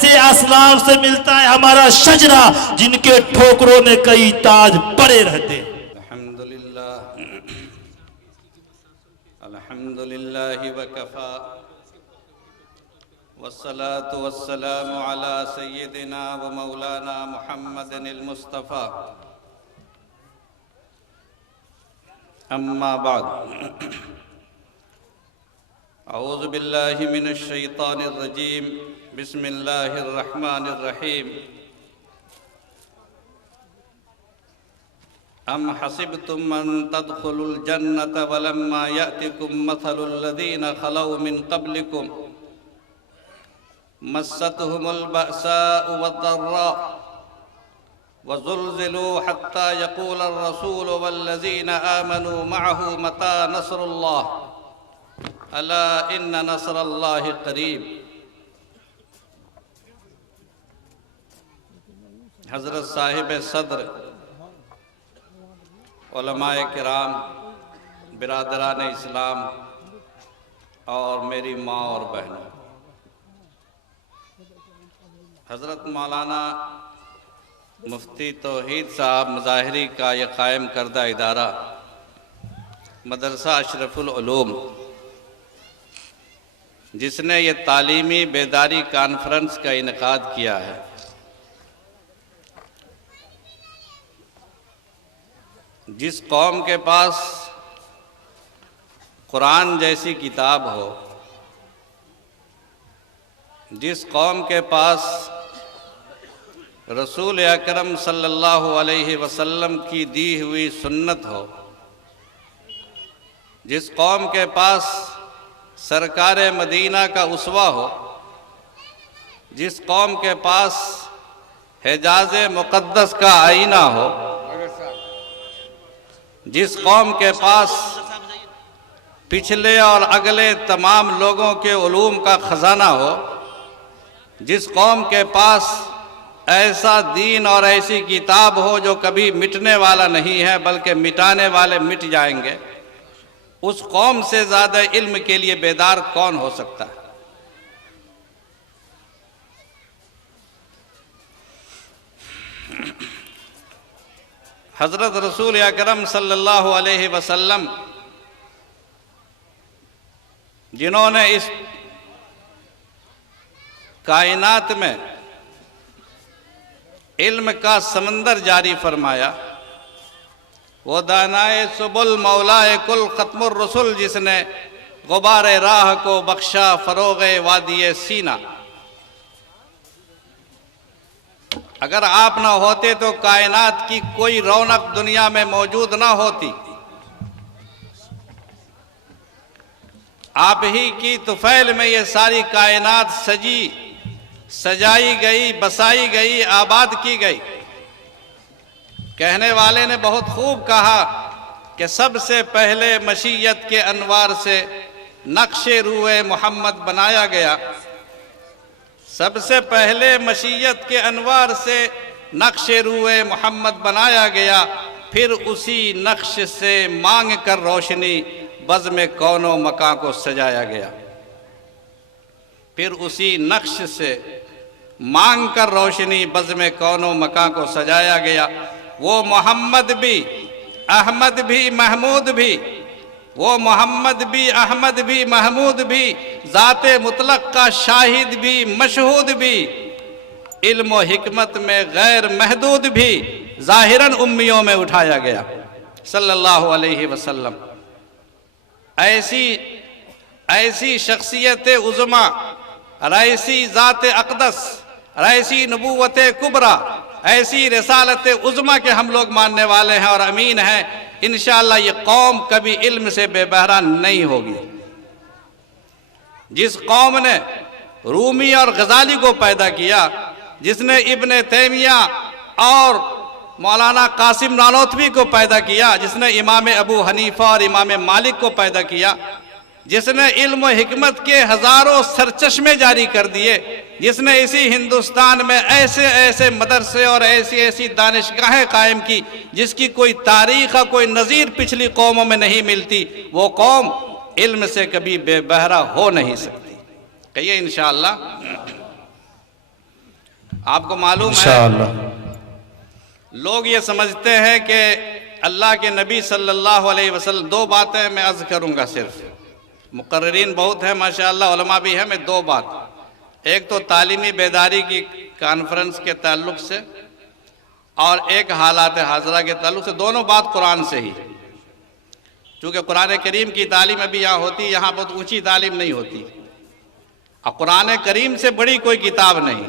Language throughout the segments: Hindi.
ऐसे असलाफ से मिलता है हमारा शजरा जिनके ठोकरों में कई ताज पड़े रहते हैं। अल्हम्दुलिल्लाह व कफ़ा वस्सलातु वस्सलामु अला सय्यिदिना व मौलाना मुहम्मदिनिल मुस्तफ़ा अम्मा बाद औज़ु बिल्लाहि मिनश शैतानिर रजीम बिस्मिल्लाहिर रहमानिर रहीम अम हसिबतुम अन तदखुलुल जन्नत वलम्मा यातिकुम मसलुल लज़ीना खलौ मिन क़ब्लिकुम मस्सतहुमुल बअसाउ वद्दर्रा वज़ुल्ज़िलू हत्ता यक़ूलर रसूलु वल्लज़ीना आमनू मअहु मता नस्रुल्लाह अला इन्न नस्रल्लाहि क़रीब। हज़रत साहिब सद्र, उलमाए किराम, बिरादरान इस्लाम और मेरी माँ और बहनों, हज़रत मौलाना मुफ्ती तौहीद साहब मज़ाहिरी का यह कायम करदा इदारा मदरसा अशरफुल उलूम, जिसने ये तालीमी बेदारी कॉन्फ्रेंस का इनेकाद किया है, जिस कौम के पास कुरान जैसी किताब हो, जिस कौम के पास रसूल अकरम सल्लल्लाहु अलैहि वसल्लम की दी हुई सुन्नत हो, जिस कौम के पास सरकार मदीना का उसवा हो, जिस कौम के पास हिजाज मुक़द्दस का आईना हो, जिस कौम के पास पिछले और अगले तमाम लोगों के उलूम का ख़जाना हो, जिस कौम के पास ऐसा दीन और ऐसी किताब हो जो कभी मिटने वाला नहीं है बल्कि मिटाने वाले मिट जाएंगे, उस कौम से ज़्यादा इल्म के लिए बेदार कौन हो सकता है। हज़रत रसूल अकरम सल्लल्लाहु अलैहि वसल्लम, जिन्होंने इस कायनात में इल्म का समंदर जारी फरमाया, वो दानाए सुबुल मौलाए कुल ख़त्मुर रसूल, जिसने गुबारे राह को बख्शा फ़रोग़े वादिये सीना। अगर आप ना होते तो कायनात की कोई रौनक दुनिया में मौजूद ना होती। आप ही की तुफ़ैल में ये सारी कायनात सजी सजाई गई, बसाई गई, आबाद की गई। कहने वाले ने बहुत खूब कहा कि सबसे पहले मशीयत के अनवार से नक्शे रूए मोहम्मद बनाया गया। सबसे पहले मशीयत के अनवार से नक्शे रूए मोहम्मद बनाया गया, फिर उसी नक्श से मांग कर रोशनी बज़्म कौनो मकां को सजाया गया। फिर उसी नक्श से मांग कर रोशनी बज़्म कौनो मकां को सजाया गया। वो मोहम्मद भी, अहमद भी, महमूद भी, वो मोहम्मद भी, अहमद भी, महमूद भी, ज़ाते मुतलक का शाहिद भी, मशहूद भी, इल्म व हिकमत में गैर महदूद भी, ज़ाहिरन उम्मियों में उठाया गया सल्लल्लाहु अलैहि वसल्लम। ऐसी शख्सियत उज़्मा, रईसी ज़ात अक़दस, रईसी नबूवत कुबरा, ऐसी रिसालत उज़्मा के हम लोग मानने वाले हैं और अमीन हैं। इंशाअल्लाह ये कौम कभी इल्म से बेबहरा नहीं होगी। जिस कौम ने रूमी और गजाली को पैदा किया, जिसने इब्ने तैमिया और मौलाना कासिम नानोतवी को पैदा किया, जिसने इमाम अबू हनीफा और इमाम मालिक को पैदा किया, जिसने इल्म व हिकमत के हज़ारों सरचश्मे जारी कर दिए, जिसने इसी हिंदुस्तान में ऐसे ऐसे मदरसे और ऐसी ऐसी दानिशगाहें कायम की जिसकी कोई तारीख़ और कोई नज़ीर पिछली कौमों में नहीं मिलती, वो कौम इल्म से कभी बेबहरा हो नहीं सकती। कहिए इंशाअल्लाह। आपको मालूम है, इंशाअल्लाह। लोग ये समझते हैं कि अल्लाह के नबी सल्लल्लाहु अलैहि वसल्लम, दो बातें मैं अर्ज करूँगा सिर्फ, मुकर्रिरीन बहुत है माशाअल्लाह, उलमा भी है, मैं दो बात, एक तो तालीमी बेदारी की कॉन्फ्रेंस के ताल्लुक से और एक हालात हाजरा के ताल्लुक से, दोनों बात कुरान से ही, चूँकि कुरान करीम की तालीम अभी यहाँ होती, यहाँ बहुत ऊंची तालीम नहीं होती, और कुरान करीम से बड़ी कोई किताब नहीं,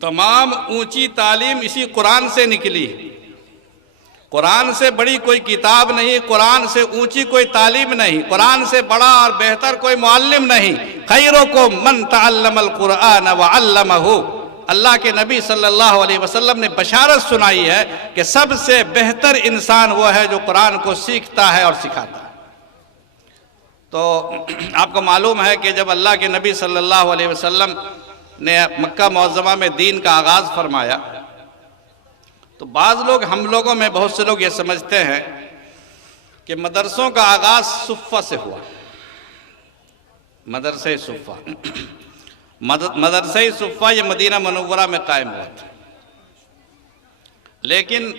तमाम ऊंची तालीम इसी कुरान से निकली, कुरान से बड़ी कोई किताब नहीं, कुरान से ऊंची कोई तालीम नहीं, कुरान से बड़ा और बेहतर कोई मुअल्लिम नहीं। खैरुकुम मन तअल्लमल कुरान व अल्लमहु, अल्लाह के नबी सल्लल्लाहु अलैहि वसल्लम ने बशारत सुनाई है कि सबसे बेहतर इंसान वो है जो कुरान को सीखता है और सिखाता है। तो आपको मालूम है कि जब अल्लाह के नबी सल्लल्लाहु अलैहि वसल्लम ने मक्का मुअज़्ज़मा में दीन का आगाज़ फरमाया, तो बाज़ लोग, हम लोगों में बहुत से लोग ये समझते हैं कि मदरसों का आगाज़ सुफ़ा से हुआ, मदरसे सुफ़ा, मदरसे सुफ़ा ये मदीना मुनव्वरा में कायम हुआ था, लेकिन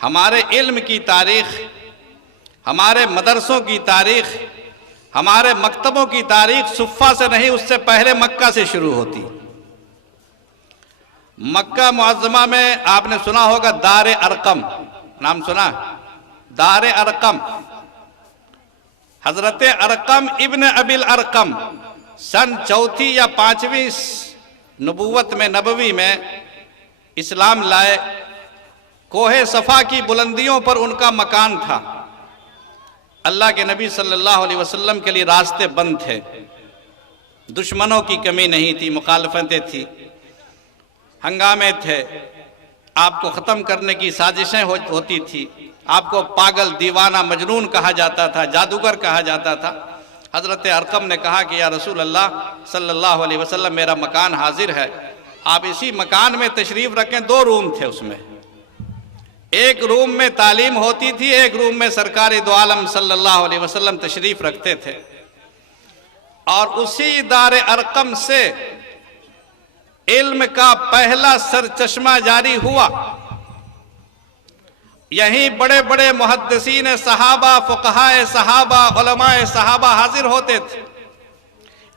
हमारे इल्म की तारीख़, हमारे मदरसों की तारीख़, हमारे मकतबों की तारीख़ सुफ़ा से नहीं, उससे पहले मक्का से शुरू होती। मक्का मुअज़्ज़मा में आपने सुना होगा दार अरकम, नाम सुना, दार अरकम, हजरत अरकम इब्न अबिल अरकम सन 4वीं या 5वीं नबूवत में, नबवी में इस्लाम लाए। कोहे सफ़ा की बुलंदियों पर उनका मकान था। अल्लाह के नबी सल्लल्लाहु अलैहि वसल्लम के लिए रास्ते बंद थे, दुश्मनों की कमी नहीं थी, मुखालफतें थी, हंगामे थे, आपको ख़त्म करने की साजिशें होती थी, आपको पागल, दीवाना, मजनून कहा जाता था, जादूगर कहा जाता था। हज़रत अरकम ने कहा कि या रसूल अल्लाह सल्लल्लाहु अलैहि वसल्लम, मेरा मकान हाजिर है, आप इसी मकान में तशरीफ़ रखें। 2 रूम थे उसमें, एक रूम में तालीम होती थी, एक रूम में सरकार दो आलम सल्लल्लाहु अलैहि वसल्लम तशरीफ़ रखते थे, और उसी दार अरकम से इल्म का पहला सरचश्मा जारी हुआ। यहीं बड़े बड़े मुहद्दिसीन सहाबा, फुक़हाए सहाबा, उलमाए सहाबा हाजिर होते थे।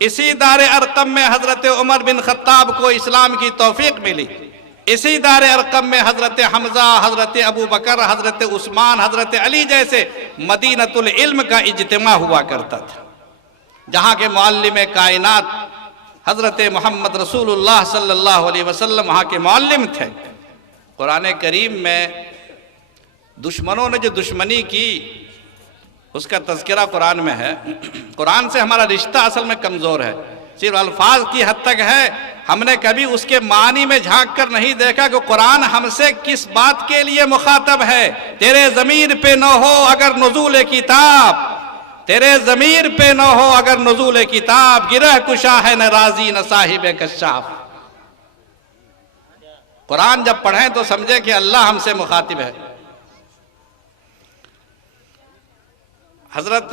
इसी दार अरकम में हज़रत उमर बिन ख़त्ताब को इस्लाम की तौफ़ीक़ मिली। इसी दार अरकम में हज़रत हमज़ा, हज़रत अबू बकर, हज़रत उस्मान, हज़रत अली जैसे मदीनतुल इल्म का इज्तिमा हुआ करता था, जहाँ के मुअल्लिम कायनात हज़रत मोहम्मद रसूलुल्लाह सल्लल्लाहु अलैहि वसल्लम वहाँ के मुअल्लिम थे। कुरान करीम में दुश्मनों ने जो दुश्मनी की, उसका तज़किरा कुरान में है। कुरान से हमारा रिश्ता असल में कमज़ोर है, सिर्फ अल्फाज की हद तक है। हमने कभी उसके मानी में झांक कर नहीं देखा कि कुरान हमसे किस बात के लिए मुखातब है। तेरे ज़मीर पे न हो अगर नुज़ूल किताब, तेरे ज़मीर पे न हो अगर नुज़ूल किताब, गिरह कुशा है न राजी न साहिब कश्शाफ। कुरान जब पढ़ें तो समझे कि अल्लाह हमसे मुखातिब है। हजरत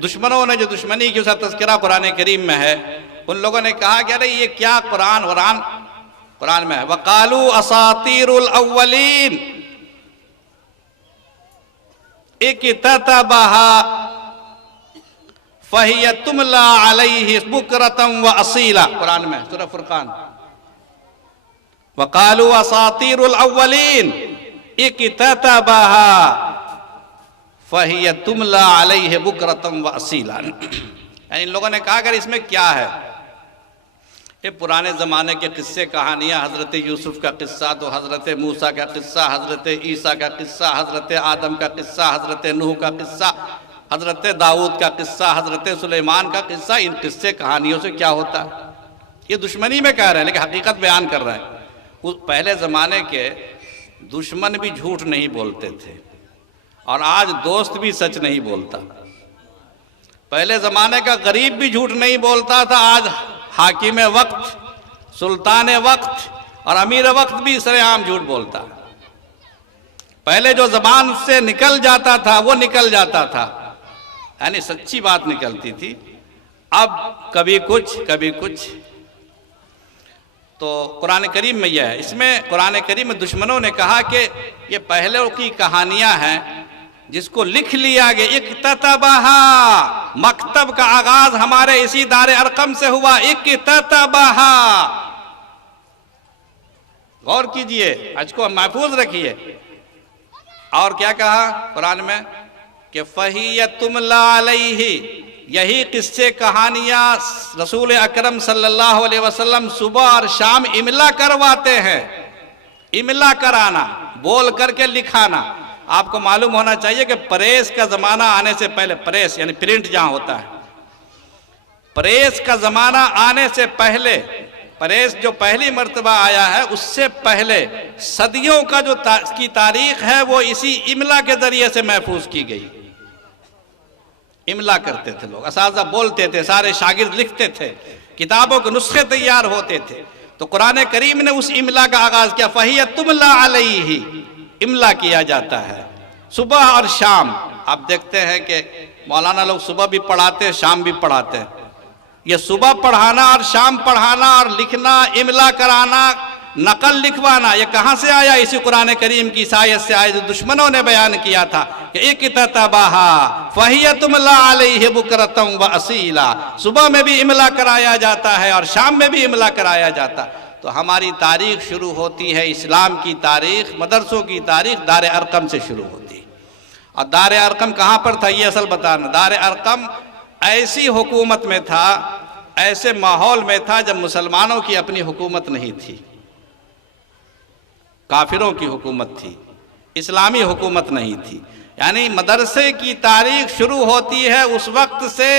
दुश्मनों ने जो दुश्मनी की, उसका तज़किरा कुरान करीम में है। उन लोगों ने कहा कि अरे ये क्या कुरान में है, वक़ालू असातीरुल अव्वलीन इक्ततबहा फ़हिय तुमला अलैहि बुकरतम व असीला, कुरान में सूरह फुरकान। वक़ालू असातीरुल अव्वलीन इक्ततबहा फ़हिय तुमला अलैहि बुकरतम व असीला। यानी इन लोगों ने कहा अगर इसमें क्या है, ये पुराने ज़माने के किस्से कहानियाँ, हज़रत यूसुफ़ का किस्सा, तो हज़रत मूसा का किस्सा, हज़रत ईसा का किस्सा, हज़रत आदम का किस्सा, हज़रत नूह का किस्सा, हज़रत दाऊद का किस्सा, हज़रत सुलेमान का किस्सा, इन किस्से कहानियों से क्या होता है? ये दुश्मनी में कह रहे हैं, लेकिन हकीकत बयान कर रहे हैं। उस पहले ज़माने के दुश्मन भी झूठ नहीं बोलते थे, और आज दोस्त भी सच नहीं बोलता। पहले ज़माने का गरीब भी झूठ नहीं बोलता था, आज हाकिम वक्त, सुल्तान वक्त और अमीर वक्त भी सरेआम झूठ बोलता। पहले जो ज़बान से निकल जाता था वो निकल जाता था, यानी सच्ची बात निकलती थी। अब कभी कुछ कभी कुछ। तो कुरान करीम में यह है। इसमें कुरान करीम में दुश्मनों ने कहा कि ये पहले की कहानियां हैं जिसको लिख लिया गया। इक्ततबहा, मकतब का आगाज हमारे इसी दारे अरकम से हुआ। इक्ततबहा, गौर कीजिए, आज को महफूज रखिए। और क्या कहा कुरान में कि फहियतुमला अलैहि, यही किस्से कहानियां रसूल अकरम सल्लल्लाहु अलैहि वसल्लम सुबह और शाम इमला करवाते हैं। इमला कराना, बोल करके लिखाना। आपको मालूम होना चाहिए कि प्रेस का जमाना आने से पहले, प्रेस यानी प्रिंट जहां होता है, प्रेस का जमाना आने से पहले, प्रेस जो पहली मर्तबा आया है उससे पहले सदियों का जो की तारीख है वो इसी इमला के जरिए से महफूज की गई। इमला करते थे लोग, असातिज़ा बोलते थे, सारे शागिर्द लिखते थे, किताबों के नुस्खे तैयार होते थे। तो कुरान करीम ने उस इमला का आगाज किया। फहियतुमला अलैहि, इमला किया जाता है सुबह और शाम। आप देखते हैं कि मौलाना लोग सुबह भी पढ़ाते हैं, शाम भी पढ़ाते हैं। ये सुबह पढ़ाना और शाम पढ़ाना और लिखना, इमला कराना, नकल लिखवाना, ये कहां से आया? इसी कुरान करीम की सायत से आया जो दुश्मनों ने बयान किया था कि इक्ततबहा फहियतुमला अलैहि बुकरतम व असीला। सुबह में भी इमला कराया जाता है और शाम में भी इमला कराया जाता। तो हमारी तारीख शुरू होती है, इस्लाम की तारीख, मदरसों की तारीख दार अरकम से शुरू होती है। और दार अरकम कहाँ पर था ये असल बताना। दार अरकम ऐसी हुकूमत में था, ऐसे माहौल में था जब मुसलमानों की अपनी हुकूमत नहीं थी, काफिरों की हुकूमत थी, इस्लामी हुकूमत नहीं थी। यानी मदरसे की तारीख शुरू होती है उस वक्त से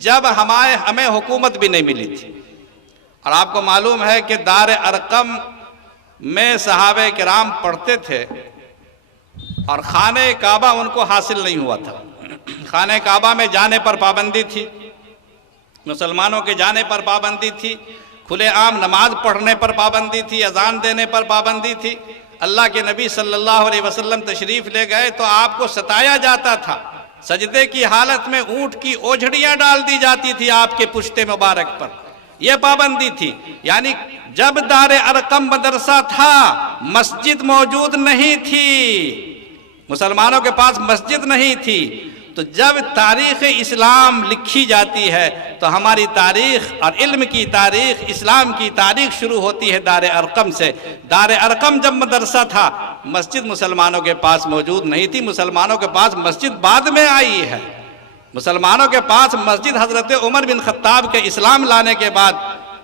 जब हमें हुकूमत भी नहीं मिली थी। और आपको मालूम है कि दार अरकम में सहाबे किराम पढ़ते थे और खाने काबा उनको हासिल नहीं हुआ था। खाने काबा में जाने पर पाबंदी थी, मुसलमानों के जाने पर पाबंदी थी, खुले आम नमाज पढ़ने पर पाबंदी थी, अजान देने पर पाबंदी थी। अल्लाह के नबी सल्लल्लाहु अलैहि वसल्लम तशरीफ ले गए तो आपको सताया जाता था। सजदे की हालत में ऊंट की ओझड़ियां डाल दी जाती थी आपके पुश्ते मुबारक पर, यह पाबंदी थी। यानी जब दारे अरकम मदरसा था मस्जिद मौजूद नहीं थी, मुसलमानों के पास मस्जिद नहीं थी। तो जब तारीख़ इस्लाम लिखी जाती है तो हमारी तारीख़ और इल्म की तारीख़, इस्लाम की तारीख़ शुरू होती है दार अरकम से। दार अरकम जब मदरसा था मस्जिद मुसलमानों के पास मौजूद नहीं थी, मुसलमानों के पास मस्जिद बाद में आई है। मुसलमानों के पास मस्जिद हज़रत उमर बिन खत्ताब के इस्लाम लाने के बाद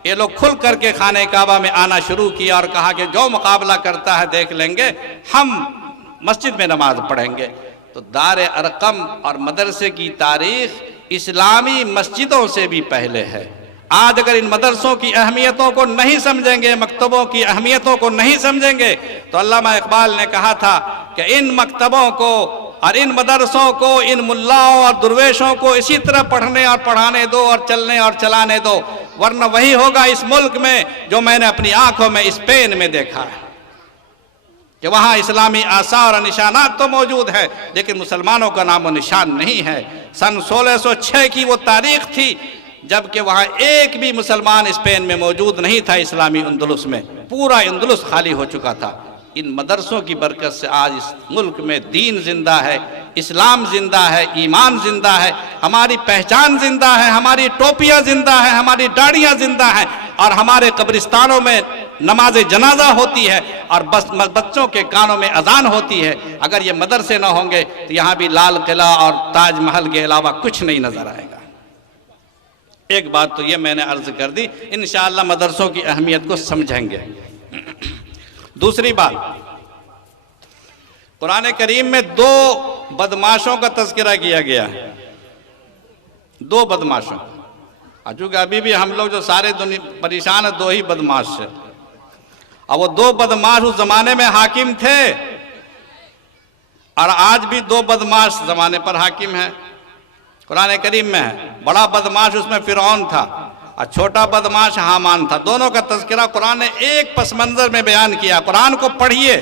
ये लोग खुल करके खाने काबा में आना शुरू किया और कहा कि जो मुकाबला करता है देख लेंगे, हम मस्जिद में नमाज पढ़ेंगे। तो दार अरकम और मदरसे की तारीख इस्लामी मस्जिदों से भी पहले है। आज अगर इन मदरसों की अहमियतों को नहीं समझेंगे, मकतबों की अहमियतों को नहीं समझेंगे, तो अल्लामा इकबाल ने कहा था कि इन मकतबों को और इन मदरसों को, इन मुल्लाओं और दुर्वेशों को इसी तरह पढ़ने और पढ़ाने दो और चलने और चलाने दो, वरना वही होगा इस मुल्क में जो मैंने अपनी आंखों में स्पेन में देखा है कि वहाँ इस्लामी आसार और निशानात तो मौजूद है लेकिन मुसलमानों का नामो निशान नहीं है। सन 1606 की वो तारीख थी जबकि वहाँ एक भी मुसलमान स्पेन में मौजूद नहीं था। इस्लामी अंदलुस में पूरा अंदलुस खाली हो चुका था। इन मदरसों की बरकत से आज इस मुल्क में दीन जिंदा है, इस्लाम जिंदा है, ईमान जिंदा है, हमारी पहचान जिंदा है, हमारी टोपियाँ जिंदा है, हमारी दाढ़ियाँ जिंदा हैं और हमारे कब्रिस्तानों में नमाज जनाजा होती है और बच्चों के कानों में अजान होती है। अगर ये मदरसे ना होंगे तो यहाँ भी लाल किला और ताजमहल के अलावा कुछ नहीं नजर आएगा। एक बात तो ये मैंने अर्ज कर दी, इंशाअल्लाह मदरसों की अहमियत को समझेंगे। दूसरी बात, कुरान करीम में दो बदमाशों का तज़किरा किया गया है। दो बदमाशों, चूंकि अभी भी हम लोग जो सारे दुनिया परेशान है, दो ही बदमाश है और वो दो बदमाश उस जमाने में हाकिम थे और आज भी दो बदमाश जमाने पर हाकिम है। कुरान करीम में है, बड़ा बदमाश उसमें फिरौन था और छोटा बदमाश हामान था। दोनों का तज़किरा कुरान ने एक पस मंजर में बयान किया। कुरान को पढ़िए,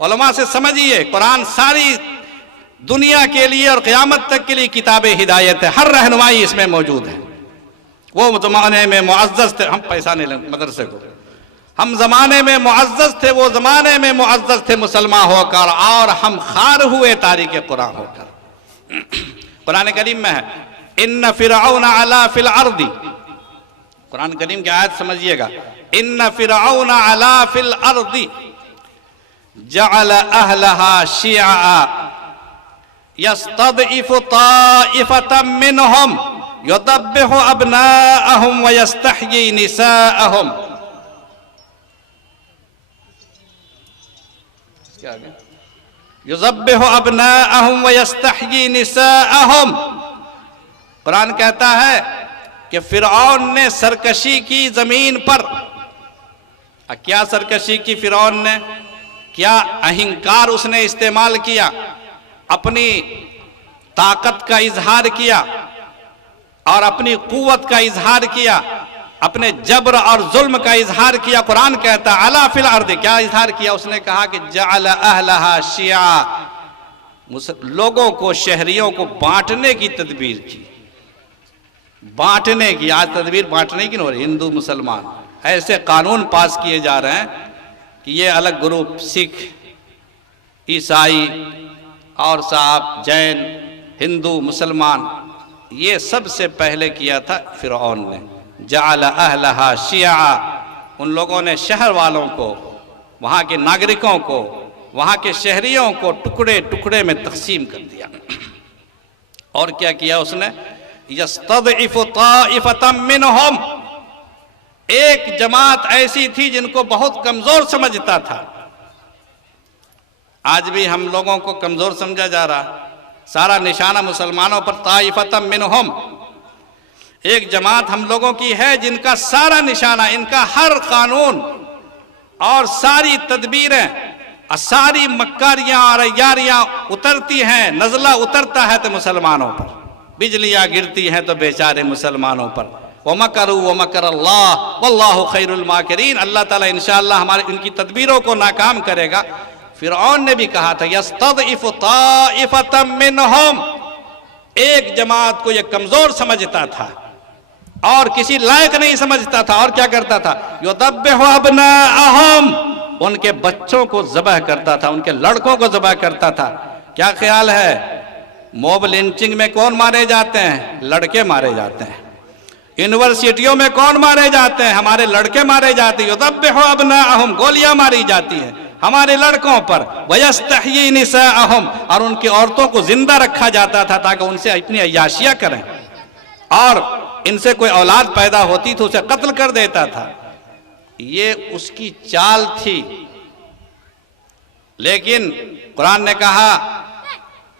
उलमा से समझिए। कुरान सारी दुनिया के लिए और क़यामत तक के लिए किताब हिदायत है, हर रहनुमाई इसमें मौजूद है। वो जमाने में मुअज़्ज़ज़ थे, हम पैसा नहीं लेंगे मदरसे को, हम जमाने में मुअज़्ज़ज़ थे, वो जमाने में मुअज़्ज़ज़ थे मुसलमान होकर, और हम खार हुए तारीक़ कुरान होकर। कुरान करीम में है इन्न फिरऔन अला फिल अर्दी, कुरान करीम की आयत समझिएगा, इन्न फिरऔन अला फिल अर्दी जअल अहलहा शियआ यस्तदइफु ताइफतम मिनहुम युदब्बिहु अब्नाअहुम व यस्तहयी निसाअहुम। युज़ब्बिहु अब्नाअहुम व यस्तहयी निसाअहुम। कुरान कहता है कि फिरऔन ने सरकशी की जमीन पर। क्या सरकशी की फिरऔन ने? क्या अहंकार उसने इस्तेमाल किया, अपनी ताकत का इजहार किया और अपनी कुव्वत का इजहार किया, अपने जबर और जुल्म का इजहार किया। कुरान कहता है अला फिल अर्द, क्या इजहार किया? उसने कहा कि जअल अहलहा शिया, लोगों को, शहरियों को बांटने की तदबीर की, बांटने की। आज तदबीर बांटने की नहीं हो रही, हिंदू मुसलमान ऐसे कानून पास किए जा रहे हैं कि ये अलग ग्रुप, सिख, ईसाई और साहब जैन, हिंदू, मुसलमान, ये सबसे पहले किया था फिरऔन ने। जअल अहलहा शिया, उन लोगों ने शहर वालों को, वहाँ के नागरिकों को, वहाँ के शहरियों को टुकड़े टुकड़े में तकसीम कर दिया। और क्या किया उसने? यस्तदइफु ताइफतम मिनहुम, एक जमात ऐसी थी जिनको बहुत कमजोर समझता था। आज भी हम लोगों को कमजोर समझा जा रहा, सारा निशाना मुसलमानों पर। ताइफतम मिनहुम, एक जमात हम लोगों की है जिनका सारा निशाना, इनका हर कानून और सारी तदबीरें, सारी मक्कारियां और अय्यारियां उतरती हैं, नजला उतरता है तो मुसलमानों पर, बिजलियां गिरती हैं तो बेचारे मुसलमानों पर। वमकरू वमकर अल्लाह वल्लाहु खैरुल माकिरीन, अल्लाह ताला इंशाअल्लाह हमारे इनकी तदबीरों को नाकाम करेगा। फिरऔन ने भी कहा था यस्तदइफु ताइफतम मिनहुम, एक जमात को यह कमजोर समझता था और किसी लायक नहीं समझता था। और क्या करता था? युदब्बिहु अब्नाअहुम, उनके बच्चों को ज़बह करता था, उनके लड़कों को ज़बह करता था। क्या ख्याल है, मॉब लिंचिंग में कौन मारे जाते हैं? लड़के मारे जाते हैं। यूनिवर्सिटियों में कौन मारे जाते हैं? हमारे लड़के मारे जाते हैं। युदब्बिहु अब्नाअहुम, गोलियां मारी जाती हैं हमारे लड़कों पर। वयस्तहयी निसाअहुम, और उनकी औरतों को जिंदा रखा जाता था ताकि उनसे अपनी अय्याशियां करें, और इनसे कोई औलाद पैदा होती तो उसे कत्ल कर देता था। ये उसकी चाल थी। लेकिन कुरान ने कहा,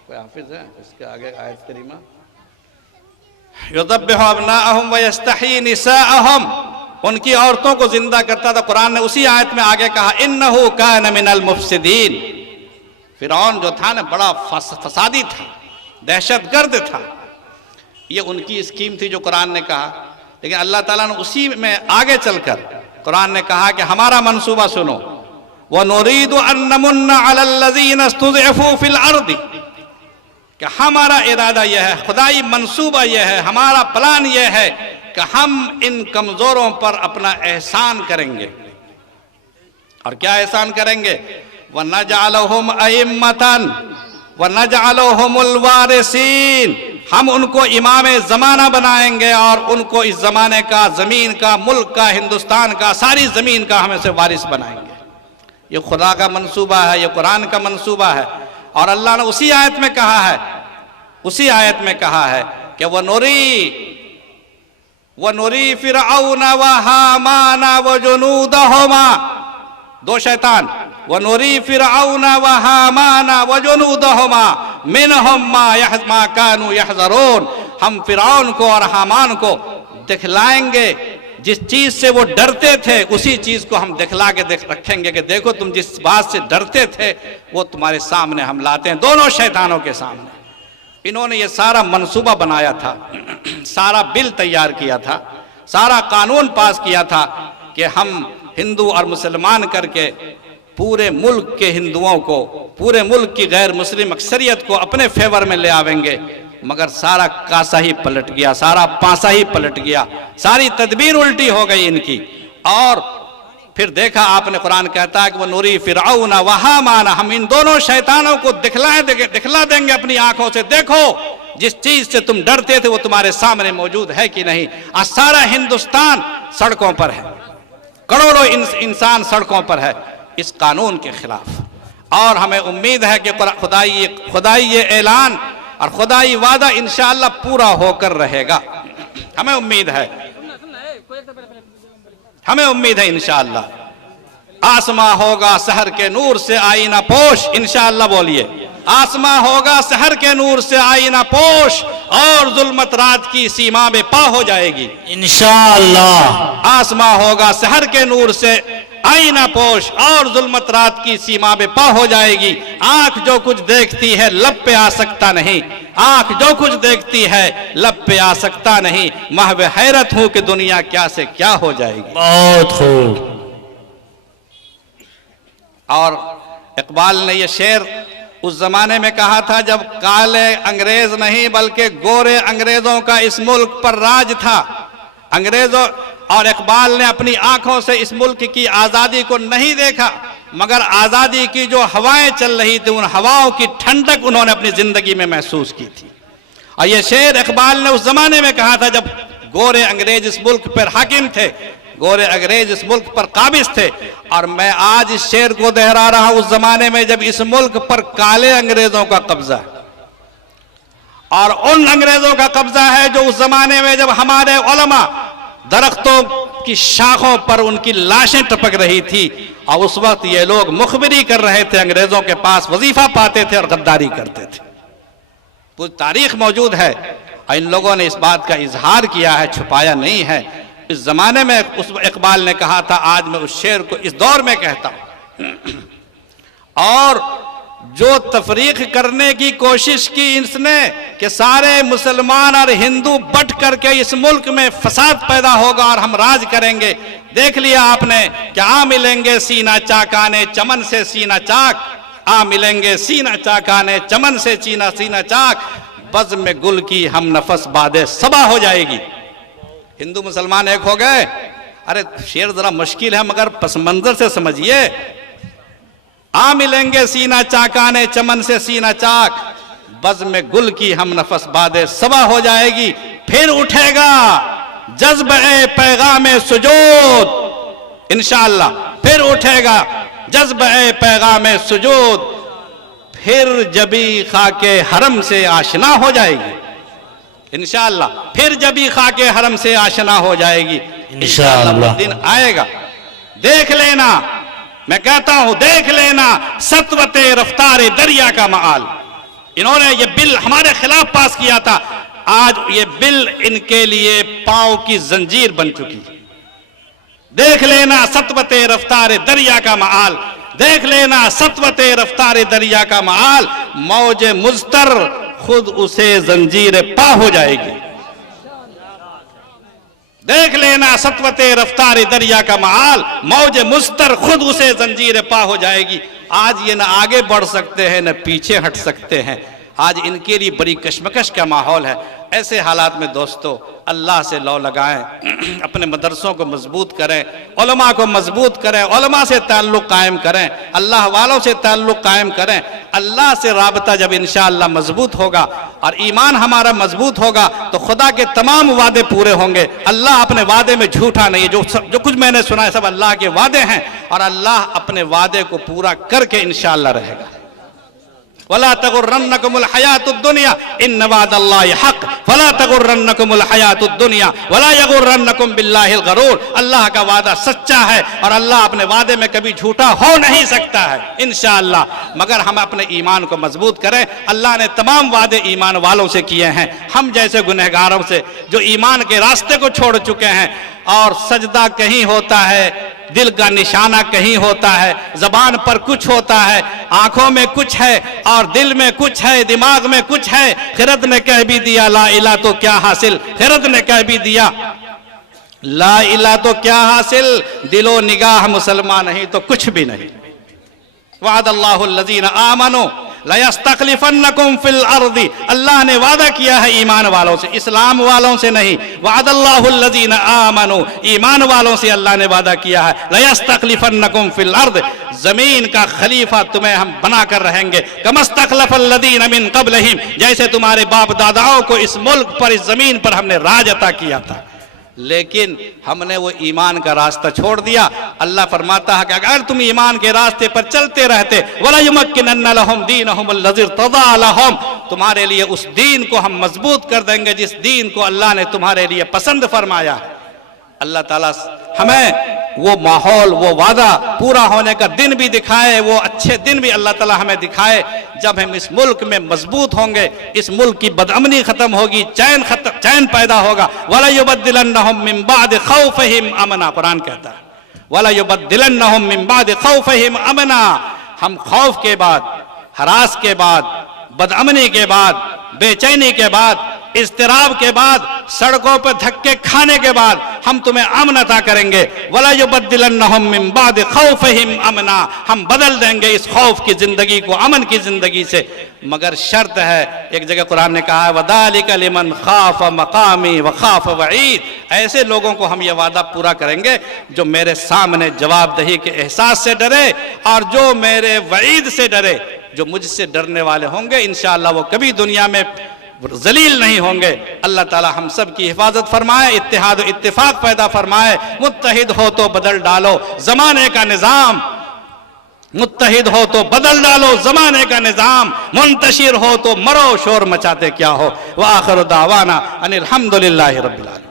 कोई हाफिज है इसके आगे आयत करीमा, युदब्बिहु अब्नाअहुम व यस्तहयी निसाअहुम, उनकी औरतों को जिंदा करता था। कुरान ने उसी आयत में आगे कहा इन्नहु कान मिनल मुफसिदीन। फिरौन जो था ना, बड़ा फसादी था, दहशतगर्द था। ये उनकी स्कीम थी जो कुरान ने कहा। लेकिन अल्लाह ताला ने उसी में आगे चलकर कुरान ने कहा कि हमारा मंसूबा सुनो, व नुरीदु अन नमुन्ना अलल लज़ीना इस्तुज़इफू फिल अर्दी, कि हमारा इरादा यह है, खुदाई मंसूबा यह है, हमारा प्लान यह है कि हम इन कमजोरों पर अपना एहसान करेंगे। और क्या एहसान करेंगे? व नजअलहुम अइम्मतन व नजअलहुमुल वारिसीन, हम उनको इमाम ज़माना बनाएंगे और उनको इस ज़माने का, ज़मीन का, मुल्क का, हिंदुस्तान का, सारी ज़मीन का हमें से वारिस बनाएंगे। ये खुदा का मंसूबा है, ये कुरान का मंसूबा है। और अल्लाह ने उसी आयत में कहा है, उसी आयत में कहा है कि व नूरी फिरऔन व हामान व जुनूदहुमा, दो शैतान, व नूरी फिरऔन व हामान व जुनूदहुमा मिनहुम मा कानू यहज़रून, हम फिरऔन को और हामान को दिखलाएंगे जिस चीज से वो डरते थे, उसी चीज को हम दिखला के रखेंगे कि देखो तुम जिस बात से डरते थे वो तुम्हारे सामने हम लाते हैं, दोनों शैतानों के सामने। इन्होंने ये सारा मंसूबा बनाया था, सारा बिल तैयार किया था, सारा कानून पास किया था कि हम हिंदू और मुसलमान करके पूरे मुल्क के हिंदुओं को, पूरे मुल्क की गैर मुस्लिम अक्सरियत को अपने फेवर में ले आवेंगे। मगर सारा कासा ही पलट गया, सारा पासा ही पलट गया, सारी तदबीर उल्टी हो गई इनकी। और फिर देखा आपने, कुरान कहता है कि वो नूरी फिरऔन व हामान, हम इन दोनों शैतानों को दिखला देंगे अपनी आंखों से, देखो जिस चीज से तुम डरते थे वो तुम्हारे सामने मौजूद है कि नहीं। आज सारा हिंदुस्तान सड़कों पर है, करोड़ों इंसान सड़कों पर है इस कानून के खिलाफ। और हमें उम्मीद है कि खुदाई ये ऐलान और खुदाई वादा इंशाअल्लाह पूरा होकर रहेगा। हमें उम्मीद है, हमें उम्मीद है इंशाअल्लाह। आसमां होगा शहर के नूर से आईना पोश, इंशाअल्लाह बोलिए, आसमां होगा शहर के नूर से आईना पोश, और जुल्मत रात की सीमा में पा हो जाएगी इंशाअल्लाह। आसमां होगा शहर के नूर से आईना पोश, और जुल्मत रात की सीमा में पा हो जाएगी। आंख जो कुछ देखती है लब पे आ सकता नहीं, आंख जो कुछ देखती है लब पे आ सकता नहीं। महव हैरत हूं कि दुनिया क्या से क्या हो जाएगी। बहुत खूब। और इकबाल ने यह शेर उस जमाने में कहा था जब काले अंग्रेज नहीं बल्कि गोरे अंग्रेजों का इस मुल्क पर राज था। अंग्रेजों और इकबाल ने अपनी आंखों से इस मुल्क की आजादी को नहीं देखा, मगर आजादी की जो हवाएं चल रही थी उन हवाओं की ठंडक उन्होंने अपनी जिंदगी में महसूस की थी। और यह शेर इकबाल ने उस जमाने में कहा था जब गोरे अंग्रेज इस मुल्क पर हाकिम थे, गोरे अंग्रेज इस मुल्क पर काबिज थे। और मैं आज इस शेर को दोहरा रहा हूं उस जमाने में जब इस मुल्क पर काले अंग्रेजों का कब्जा है, और उन अंग्रेजों का कब्जा है जो उस जमाने में जब हमारे उलमा दरख्तों की शाखों पर उनकी लाशें टपक रही थी, और उस वक्त ये लोग मुखबिरी कर रहे थे, अंग्रेजों के पास वजीफा पाते थे और गद्दारी करते थे। पूरी तारीख मौजूद है और इन लोगों ने इस बात का इजहार किया है, छुपाया नहीं है। इस जमाने में उस इकबाल ने कहा था, आज मैं उस शेर को इस दौर में कहता हूं। और जो तफरीक करने की कोशिश की इसने कि सारे मुसलमान और हिंदू बट करके इस मुल्क में फसाद पैदा होगा और हम राज करेंगे, देख लिया आपने कि आ मिलेंगे सीना चाकाने चमन से सीना चाक, आ मिलेंगे सीना चाकाने चमन से सीना चाक, बज़्म में गुल की हम नफस बादे सबा हो जाएगी। हिंदू मुसलमान एक हो गए। अरे शेर जरा मुश्किल है मगर पस मंजर से समझिए। आ मिलेंगे सीना चाकाने चमन से सीना चाक, बज़्म में गुल की हम नफस बादे सबा हो जाएगी। फिर उठेगा जज्ब-ए पैगाम सुजूद, इंशाअल्लाह फिर उठेगा जज्ब-ए पैगाम सुजूद, फिर जबी खाके हरम से आशना हो जाएगी इंशाअल्लाह, फिर जबी खाके हरम से आशना हो जाएगी इंशाअल्लाह। वो दिन आएगा, देख लेना, मैं कहता हूं देख लेना सतवते रफ्तारे दरिया का माल। इन्होंने ये बिल हमारे खिलाफ पास किया था, आज ये बिल इनके लिए पांव की जंजीर बन चुकी। देख लेना सतवते रफ्तारे दरिया का माल, देख लेना सतवते रफ्तारे दरिया का माल, मौज मुस्तर खुद उसे जंजीर पा हो जाएगी। देख लेना सतवते रफ्तारे दरिया का माल, मौज मुस्तर खुद उसे जंजीर पा हो जाएगी। आज ये न आगे बढ़ सकते हैं न पीछे हट सकते हैं, आज इनके लिए बड़ी कशमकश का माहौल है। ऐसे हालात में दोस्तों अल्लाह से लौ लगाएं, अपने मदरसों को मजबूत करें, उलमा को मजबूत करें, उलमा से ताल्लुक़ कायम करें, अल्लाह वालों से ताल्लुक़ कायम करें। अल्लाह से राबता जब इंशाअल्लाह मजबूत होगा और ईमान हमारा मजबूत होगा तो खुदा के तमाम वादे पूरे होंगे। अल्लाह अपने वादे में झूठा नहीं है, जो कुछ मैंने सुना है सब अल्लाह के वादे हैं, और अल्लाह अपने वादे को पूरा करके इंशाअल्लाह रहेगा। वला तगुर्रन्नकुमुल हयातुद दुनिया इन्न वादल्लाहि हक़ फला तगुर्रन्नकुमुल हयातुद दुनिया वला यगुर्रन्नकुम बिल्लाहिल गरूर। अल्लाह का वादा सच्चा है और अल्लाह अपने वादे में कभी झूठा हो नहीं सकता है इंशाअल्लाह, मगर हम अपने ईमान को मजबूत करें। अल्लाह ने तमाम वादे ईमान वालों से किए हैं, हम जैसे गुनहगारों से जो ईमान के रास्ते को छोड़ चुके हैं। और सजदा कहीं होता है, दिल का निशाना कहीं होता है, जबान पर कुछ होता है, आंखों में कुछ है और दिल में कुछ है, दिमाग में कुछ है। खिरद ने कह भी दिया ला इला तो क्या हासिल, खिरद ने कह भी दिया ला इला तो क्या हासिल, दिलो निगाह मुसलमान नहीं तो कुछ भी नहीं। वादल्लाहुल लज़ीना आमनू लयस्तखलिफन्नकुम फिल अर्दी, अल्लाह ने वादा किया है ईमान वालों से, इस्लाम वालों से नहीं। वअदल्लाहुल्लज़ीना आमनू, ईमान वालों से अल्लाह ने वादा किया है। लयस्तखलिफन्नकुम फिल अर्द, जमीन का खलीफा तुम्हें हम बना कर रहेंगे। कमस्तखलफल्लज़ीना मिन क़ब्लिहिम, जैसे तुम्हारे बाप दादाओं को इस मुल्क पर, इस जमीन पर हमने राज अता किया था, लेकिन हमने वो ईमान का रास्ता छोड़ दिया। अल्लाह फरमाता है कि अगर तुम ईमान के रास्ते पर चलते रहते, वला युमक्किनन्ना लहुम दीनहुम अल्लज़ी इर्तज़ा लहुम, तुम्हारे लिए उस दीन को हम मजबूत कर देंगे जिस दीन को अल्लाह ने तुम्हारे लिए पसंद फरमाया। अल्लाह ताला हमें वो माहौल, वो वादा पूरा होने का दिन भी दिखाए, वो अच्छे दिन भी अल्लाह ताला हमें दिखाए जब हम इस मुल्क में मजबूत होंगे, इस मुल्क की बदअमनी खत्म होगी, चैन पैदा होगा। वला युबद्दिलन्नहुम मिन बाद खौफहिम अमना, कुरान कहता है वला युबद्दिलन्नहुम मिन बाद खौफहिम अमना, हम खौफ के बाद, हरास के बाद, बदअमनी के बाद, बेचैनी के बाद, इज़्तिराब के बाद, सड़कों पर धक्के खाने के बाद हम तुम्हें अमन अता करेंगे। वला युबद्दिलन्नहुम मिन बाद खौफहिम अमना, हम बदल देंगे इस खौफ की जिंदगी को अमन की जिंदगी से, मगर शर्त है, एक जगह कुरान ने कहा है वदालिका लिमन खाफ मकामी व खाफ वईद, ऐसे लोगों को हम ये वादा पूरा करेंगे जो मेरे सामने जवाबदेही के एहसास से डरे और जो मेरे वईद से डरे। जो मुझसे डरने वाले होंगे इंशाअल्लाह वो कभी दुनिया में जलील नहीं होंगे। अल्लाह ताला हम सब की हिफाजत फरमाए, इत्तेहाद व इत्तिफाक पैदा फरमाए। मुत्तहिद हो तो बदल डालो ज़माने का निज़ाम, मुत्तहिद हो तो बदल डालो ज़माने का निज़ाम, मुंतशिर हो तो मरो शोर मचाते क्या हो। व आखिर दावाना अनिल हम्दुलिल्लाहि रब्बिल आलमीन।